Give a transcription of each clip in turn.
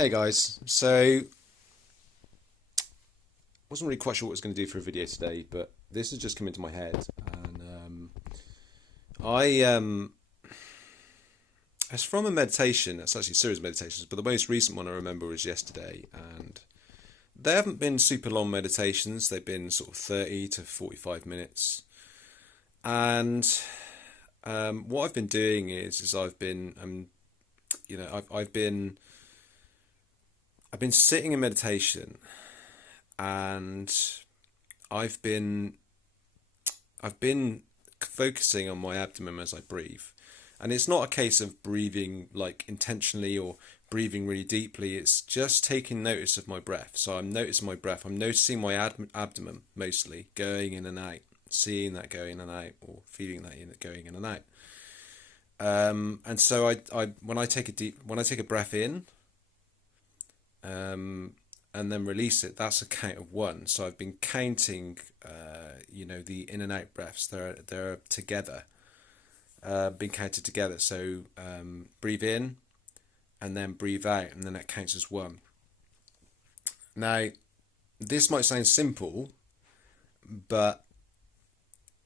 Hey guys, so wasn't really quite sure what I was going to do for a video today, but this has just come into my head, and I it's from a meditation. It's actually a series of meditations, but the most recent one I remember was yesterday, and they haven't been super long meditations. They've been sort of 30 to 45 minutes, and what I've been doing is I've been I've been sitting in meditation, and I've been I've been focusing on my abdomen as I breathe. And it's not a case of breathing like intentionally or breathing really deeply. It's just taking notice of my breath. So I'm noticing my breath. I'm noticing my abdomen mostly going in and out, seeing that going in and out, or feeling that going in and out. And so when I take a breath in, and then release it, that's a count of one. So I've been counting, the in and out breaths. They're together, being counted together. So breathe in, and then breathe out, and then that counts as one. Now, this might sound simple, but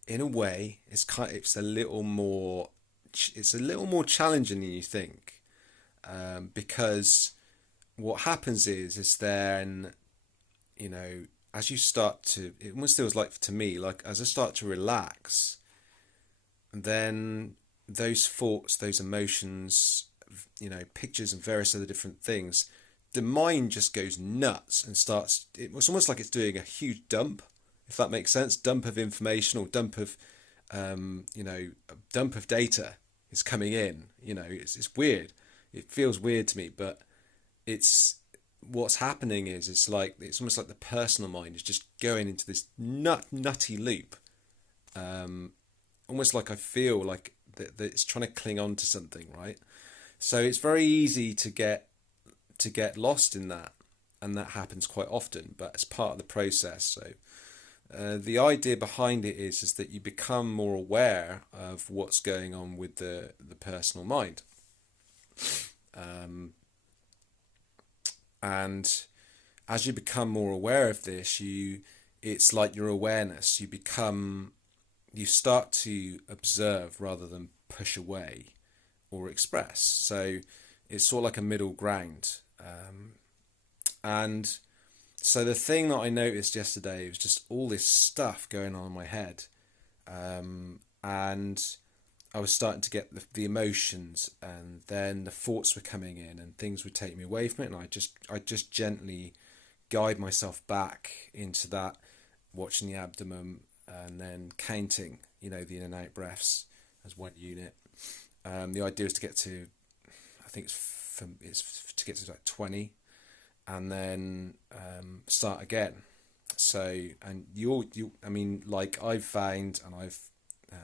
in a way, it's a little more challenging than you think, because what happens is then, as you start to, it almost feels like, to me, like as I start to relax, then those thoughts, those emotions, pictures and various other different things, the mind just goes nuts and starts, it's almost like it's doing a huge dump, if that makes sense, dump of information, or a dump of data is coming in. It's weird. It feels weird to me, but it's what's happening is it's almost like the personal mind is just going into this nutty loop, almost like I feel like that it's trying to cling on to something, right? So it's very easy to get lost in that, and that happens quite often, but it's part of the process. So the idea behind it is that you become more aware of what's going on with the personal mind. And as you become more aware of this, it's like your awareness. You start to observe rather than push away or express. So it's sort of like a middle ground. And so the thing that I noticed yesterday was just all this stuff going on in my head. And I was starting to get the emotions, and then the thoughts were coming in, and things would take me away from it, and I just gently guide myself back into that, watching the abdomen, and then counting, the in and out breaths as one unit. The idea is to get to, I think it's to get to like 20, and then start again. So, and I mean, like I've found, and I've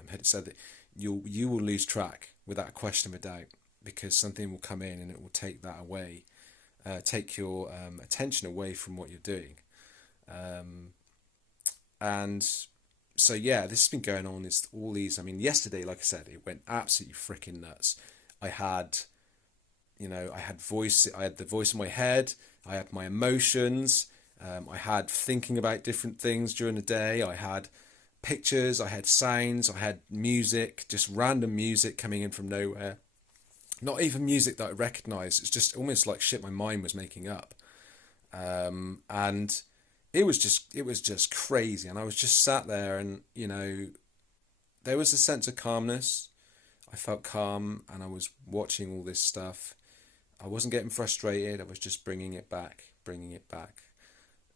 had it said that you will lose track without a question of a doubt, because something will come in and it will take that away, take your attention away from what you're doing. And so yeah, this has been going on. Is all these? I mean, yesterday, like I said, it went absolutely freaking nuts. I had, I had the voice in my head. I had my emotions. I had thinking about different things during the day. I had pictures, I had sounds, I had music, just random music coming in from nowhere. Not even music that I recognised. It's just almost like shit my mind was making up. And it was just crazy. And I was just sat there, and there was a sense of calmness. I felt calm, and I was watching all this stuff. I wasn't getting frustrated. I was just bringing it back, bringing it back.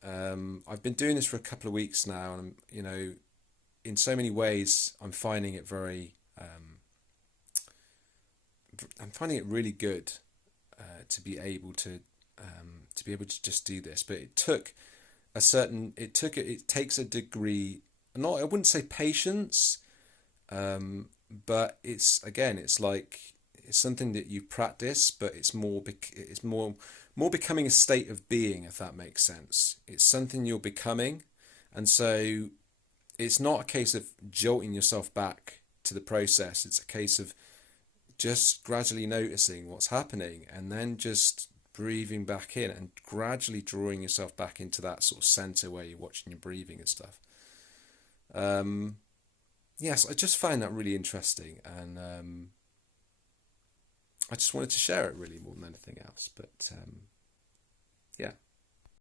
I've been doing this for a couple of weeks now, and in so many ways, I'm finding it really good, to be able to just do this. But it takes a degree, not, I wouldn't say patience, but it's like it's something that you practice, but it's more becoming a state of being, if that makes sense. It's something you're becoming, and so it's not a case of jolting yourself back to the process. It's a case of just gradually noticing what's happening, and then just breathing back in and gradually drawing yourself back into that sort of center where you're watching your breathing and stuff. Yes, I just find that really interesting, and I just wanted to share it really more than anything else. But yeah,